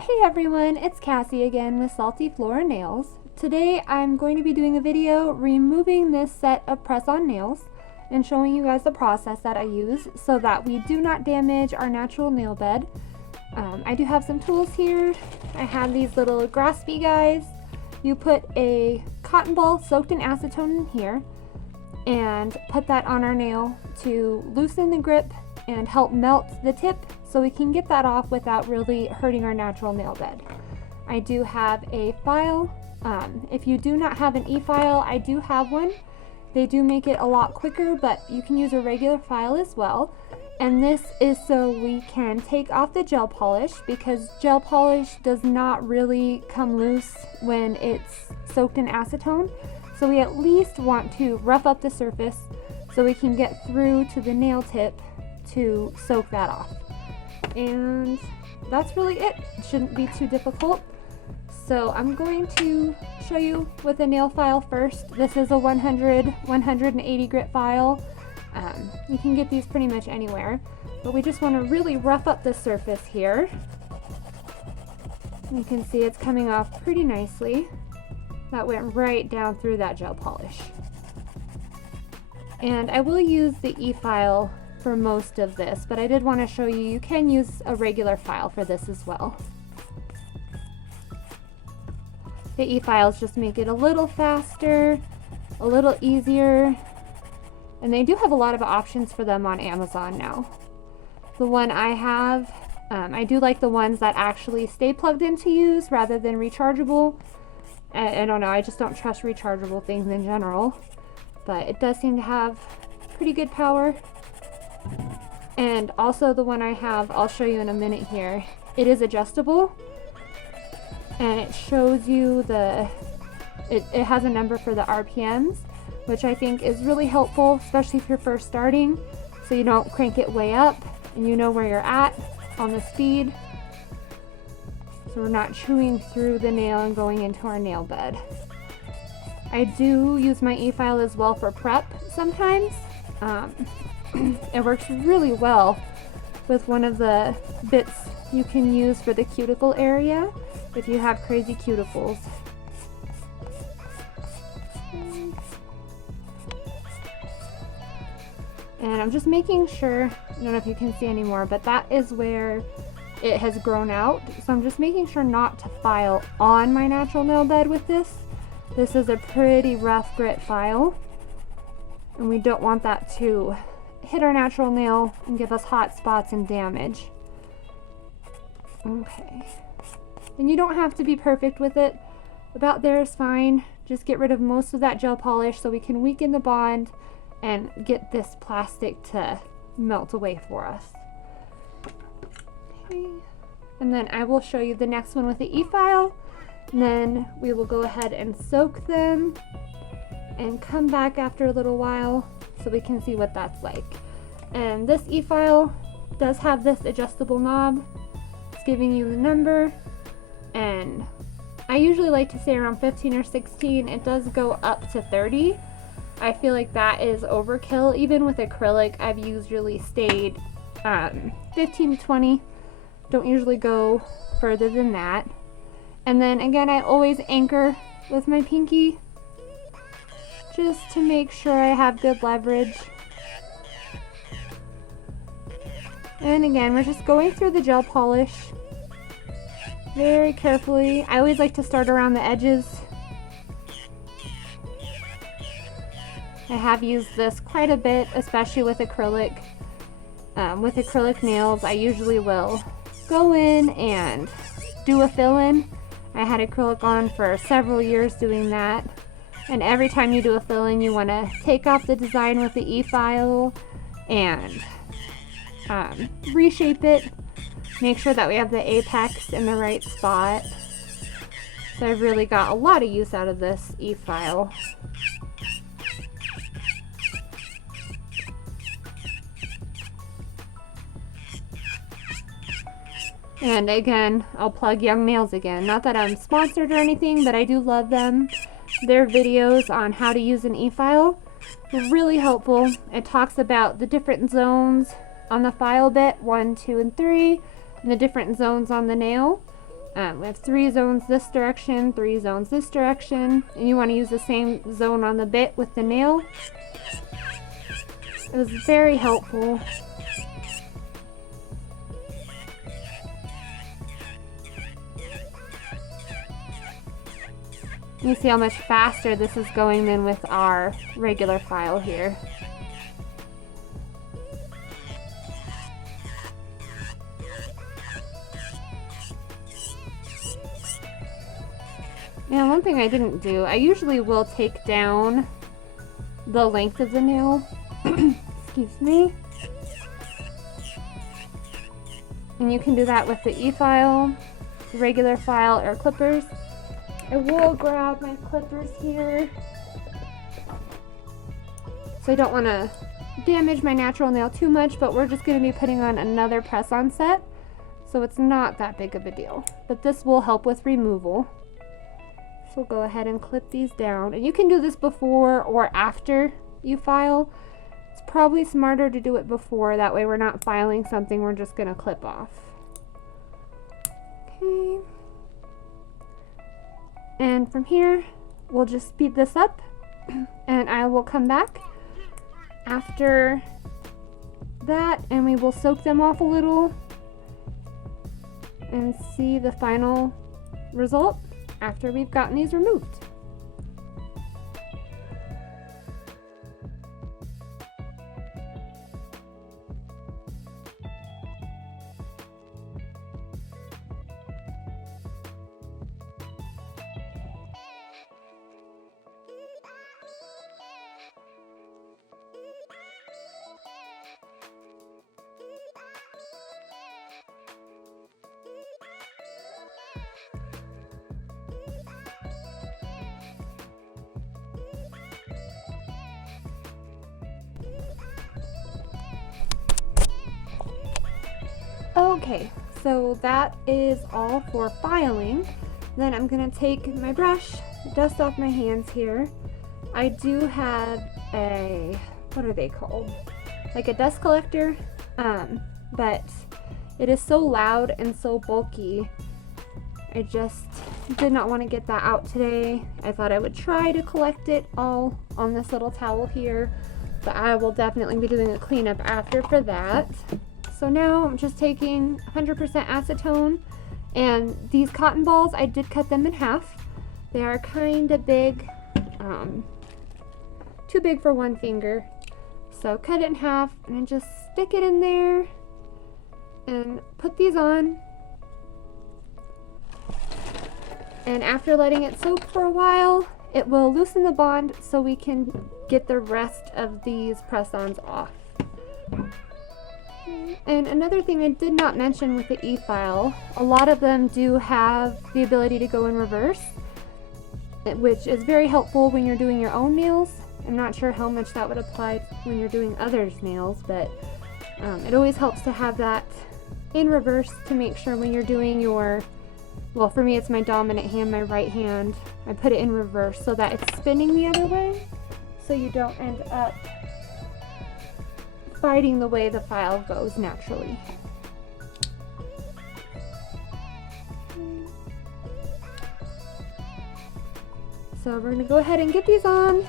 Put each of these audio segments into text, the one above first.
Hey everyone, it's Cassie again with Salty Flora Nails. Today I'm going to be doing a video removing this set of press-on nails and showing you guys the process that I use so that we do not damage our natural nail bed. I do have some tools here. I have these little graspy guys. You put a cotton ball soaked in acetone in here and put that on our nail to loosen the grip and help melt the tip so we can get that off without really hurting our natural nail bed. I do have a file. If you do not have an e-file, I do have one. They do make it a lot quicker, but you can use a regular file as well. And this is so we can take off the gel polish, because gel polish does not really come loose when it's soaked in acetone. So we at least want to rough up the surface so we can get through to the nail tip to soak that off. And that's really it. It shouldn't be too difficult. So I'm going to show you with a nail file first. This is a 180 grit file. You can get these pretty much anywhere, but we just want to really rough up the surface here. You can see it's coming off pretty nicely. That went right down through that gel polish. And I will use the e-file for most of this, but I did want to show you, you can use a regular file for this as well. The e-files just make it a little faster, a little easier, and they do have a lot of options for them on Amazon now. The one I have, I do like the ones that actually stay plugged in to use rather than rechargeable. I don't know, I just don't trust rechargeable things in general, but it does seem to have pretty good power. And also the one I have, I'll show you in a minute here, it is adjustable, and it shows you it has a number for the RPMs, which I think is really helpful, especially if you're first starting, so you don't crank it way up and you know where you're at on the speed, so we're not chewing through the nail and going into our nail bed. I do use my e-file as well for prep sometimes. It works really well with one of the bits you can use for the cuticle area if you have crazy cuticles. And I'm just making sure, I don't know if you can see anymore, but that is where it has grown out. So I'm just making sure not to file on my natural nail bed with this. This is a pretty rough grit file, and we don't want that to hit our natural nail and give us hot spots and damage. Okay. And you don't have to be perfect with it. About there is fine. Just get rid of most of that gel polish so we can weaken the bond and get this plastic to melt away for us. Okay. And then I will show you the next one with the e-file. And then we will go ahead and soak them and come back after a little while so we can see what that's like. And this e-file does have this adjustable knob. It's giving you the number, and I usually like to say around 15 or 16. It does go up to 30. I feel like that is overkill. Even with acrylic, I've usually stayed 15 to 20. Don't usually go further than that. And then again, I always anchor with my pinky just to make sure I have good leverage. And again, we're just going through the gel polish very carefully. I always like to start around the edges. I have used this quite a bit, especially with acrylic. With acrylic nails, I usually will go in and do a fill-in. I had acrylic on for several years doing that. And every time you do a fill-in, you want to take off the design with the e-file and reshape it. Make sure that we have the apex in the right spot. So I've really got a lot of use out of this e-file. And again, I'll plug Young Nails again. Not that I'm sponsored or anything, but I do love them. Their videos on how to use an e-file are really helpful. It talks about the different zones on the file bit, 1, 2, and 3, and the different zones on the nail. We have 3 zones this direction, 3 zones this direction, and you want to use the same zone on the bit with the nail. It was very helpful. You see how much faster this is going than with our regular file here. Now, one thing I didn't do, I usually will take down the length of the nail. Excuse me. And you can do that with the e-file, regular file, or clippers. I will grab my clippers here. So I don't want to damage my natural nail too much, but we're just going to be putting on another press-on set. So it's not that big of a deal. But this will help with removal. So we'll go ahead and clip these down. And you can do this before or after you file. It's probably smarter to do it before. That way we're not filing something we're just going to clip off. Okay. And from here, we'll just speed this up. And I will come back after that and we will soak them off a little and see the final result after we've gotten these removed. Okay, so that is all for filing. Then I'm gonna take my brush, dust off my hands here. I do have a, what are they called? Like a dust collector, but it is so loud and so bulky. I just did not want to get that out today. I thought I would try to collect it all on this little towel here, but I will definitely be doing a cleanup after for that. So now I'm just taking 100% acetone, and these cotton balls, I did cut them in half. They are kind of big, too big for one finger. So cut it in half and then just stick it in there and put these on. And after letting it soak for a while, it will loosen the bond so we can get the rest of these press-ons off. And another thing I did not mention with the e-file, a lot of them do have the ability to go in reverse, which is very helpful when you're doing your own nails. I'm not sure how much that would apply when you're doing others' nails, but it always helps to have that in reverse to make sure when you're doing your, well, for me it's my dominant hand, my right hand, I put it in reverse so that it's spinning the other way, so you don't end up fighting the way the file goes naturally. So we're going to go ahead and get these on,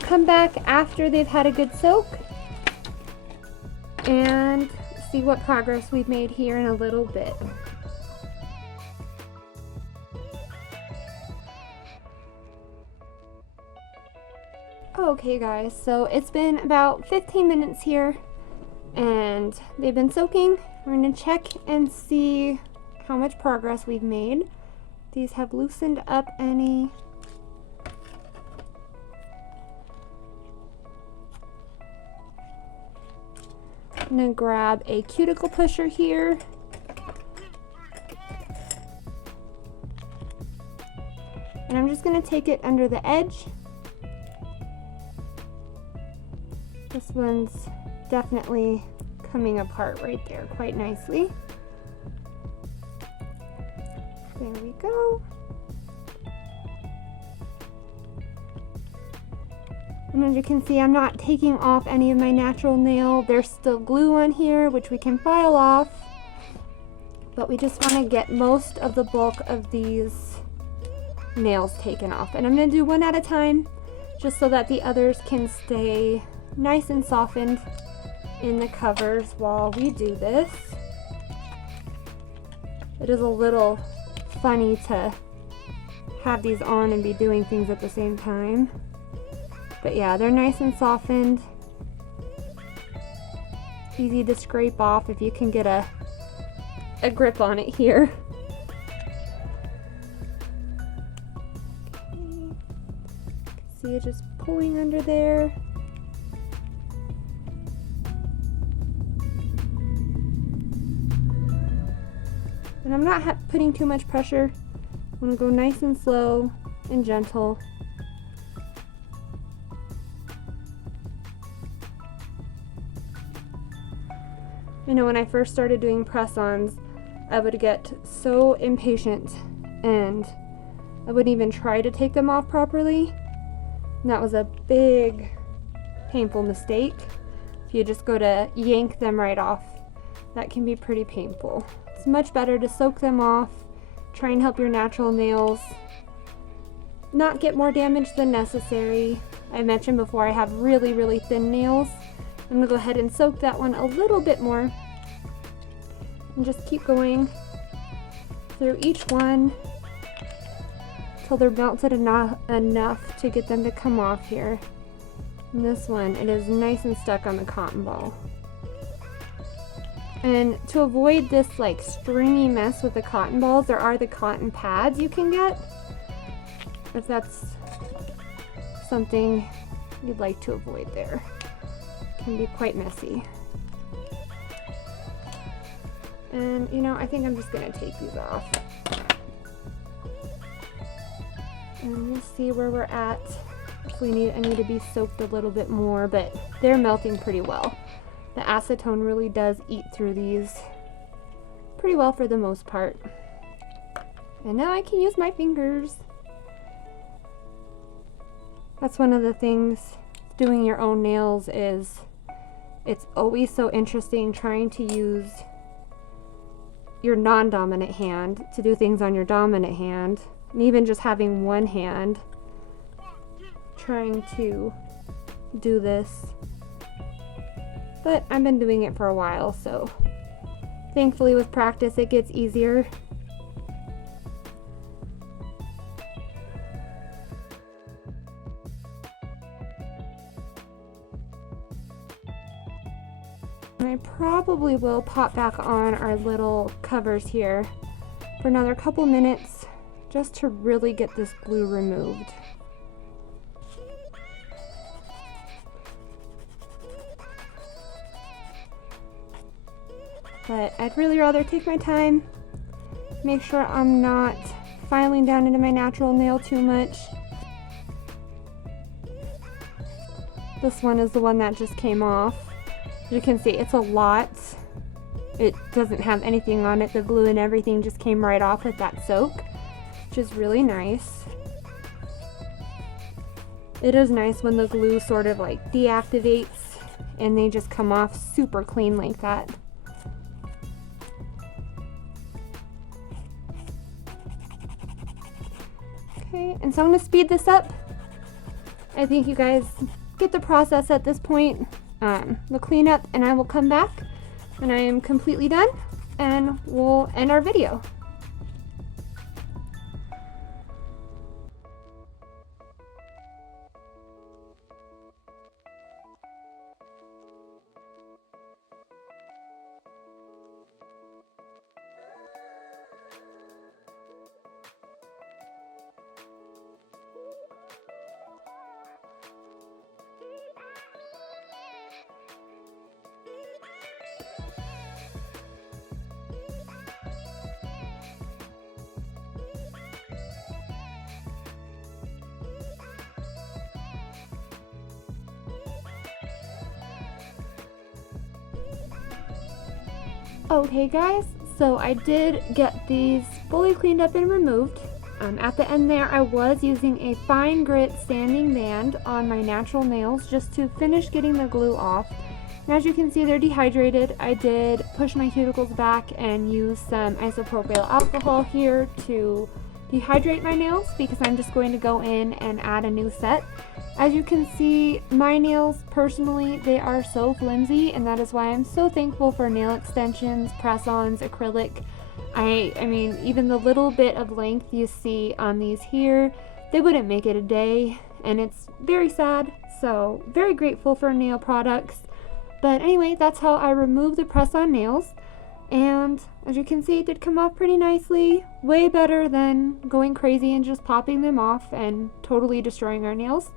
come back after they've had a good soak, and see what progress we've made here in a little bit. Okay guys, so it's been about 15 minutes here and they've been soaking. We're going to check and see how much progress we've made. These have loosened up any. I'm going to grab a cuticle pusher here. And I'm just going to take it under the edge. This one's definitely coming apart right there quite nicely. There we go. And as you can see, I'm not taking off any of my natural nail. There's still glue on here, which we can file off. but we just want to get most of the bulk of these nails taken off. And I'm going to do one at a time just so that the others can stay nice and softened in the covers while we do this. It is a little funny to have these on and be doing things at the same time. But yeah, they're nice and softened. Easy to scrape off if you can get a grip on it here. Okay. See it just pulling under there. And I'm not putting too much pressure. I'm going to go nice and slow and gentle. I know when I first started doing press-ons, I would get so impatient and I wouldn't even try to take them off properly. And that was a big, painful mistake. If you just go to yank them right off, that can be pretty painful. It's much better to soak them off, try and help your natural nails not get more damage than necessary. I mentioned before I have really, really thin nails. I'm going to go ahead and soak that one a little bit more and just keep going through each one till they're melted enough to get them to come off here. And this one, it is nice and stuck on the cotton ball. And to avoid this like stringy mess with the cotton balls, there are the cotton pads you can get if that's something you'd like to avoid there. Can be quite messy. And you know, I think I'm just gonna take these off. And we'll see where we're at. If I need to be soaked a little bit more, but they're melting pretty well. The acetone really does eat through these pretty well for the most part. And now I can use my fingers. That's one of the things doing your own nails is it's always so interesting trying to use your non-dominant hand to do things on your dominant hand, and even just having one hand trying to do this. But I've been doing it for a while, so thankfully with practice it gets easier. And I probably will pop back on our little covers here for another couple minutes just to really get this glue removed. But I'd really rather take my time, make sure I'm not filing down into my natural nail too much. This one is the one that just came off. As you can see, it's a lot. It doesn't have anything on it. The glue and everything just came right off with that soak, which is really nice. It is nice when the glue sort of like deactivates and they just come off super clean like that. Okay, and so I'm going to speed this up. I think you guys get the process at this point. The cleanup, and I will come back when I am completely done and we'll end our video. Okay guys, so I did get these fully cleaned up and removed. At the end there, I was using a fine grit sanding band on my natural nails just to finish getting the glue off. And as you can see, they're dehydrated. I did push my cuticles back and use some isopropyl alcohol here to dehydrate my nails because I'm just going to go in and add a new set. As you can see, my nails personally, they are so flimsy, and that is why I'm so thankful for nail extensions, press-ons, acrylic. I mean, even the little bit of length you see on these here, they wouldn't make it a day, and it's very sad. So very grateful for nail products. But anyway, that's how I removed the press-on nails. And as you can see, it did come off pretty nicely. Way better than going crazy and just popping them off and totally destroying our nails.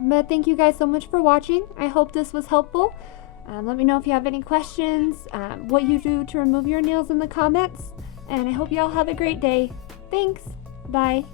But thank you guys so much for watching. I hope this was helpful. Let me know if you have any questions, what you do to remove your nails in the comments. And I hope you all have a great day. Thanks. Bye.